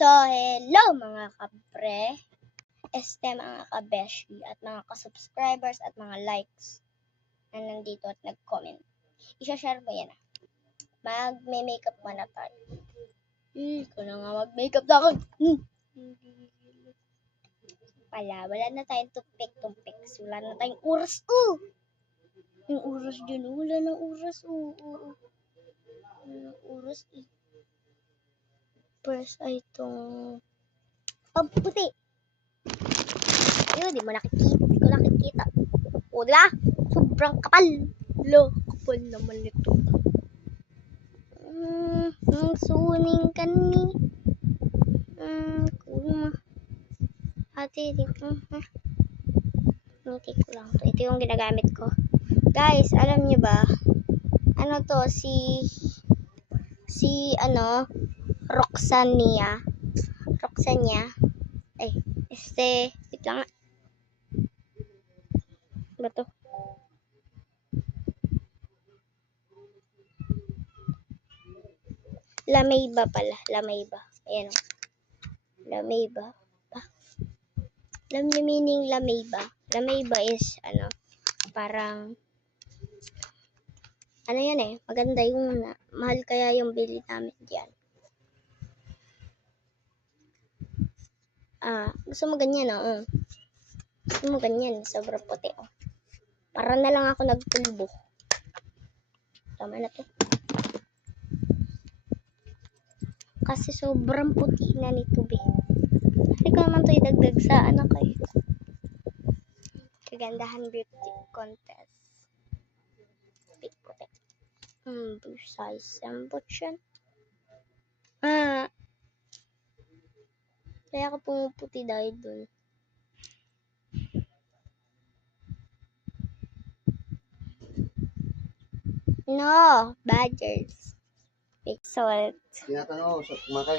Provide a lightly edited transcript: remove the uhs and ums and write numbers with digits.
So, hello mga kapre, mga kabeshi, at mga kasubscribers at mga likes na nandito at nag-comment. I-share ko yan. Mag-makeup muna tayo. Ikaw na nga mag-makeup na ako. Wala na tayong tumpik. Wala na tayong oras. Yung oras dyan, wala na oras. Wala na oras eh. First ay itong puti. Ayun, di mo nakikita. Di ko nakikita. O, diba? Sobrang kapal. Kapal naman ito. Ang suning kani. Kuma. Ate, di ko. Ngiti ko lang to. Ito yung ginagamit ko. Guys, alam nyo ba? Ano to? Si Roxania. Wait lang nga. Ba to? Lameyba pala. Lameyba. Ayan o. Lameyba. Alam niyo meaning Lameyba? Lameyba is, parang, yan eh. Maganda yung, mahal kaya yung bili namin diyan. Gusto mo ganyan, Gusto mo ganyan, sobrang puti, Para na lang ako nagpulbo. Tama na to. Kasi sobrang puti na nito, Hindi ko naman to idagdag sa Kagandahan beauty contest. Big puti. Size sambot yan. Kaya ako pumuputi dahil dun. No, badgers. Big salt. Tinatanong sa kumakain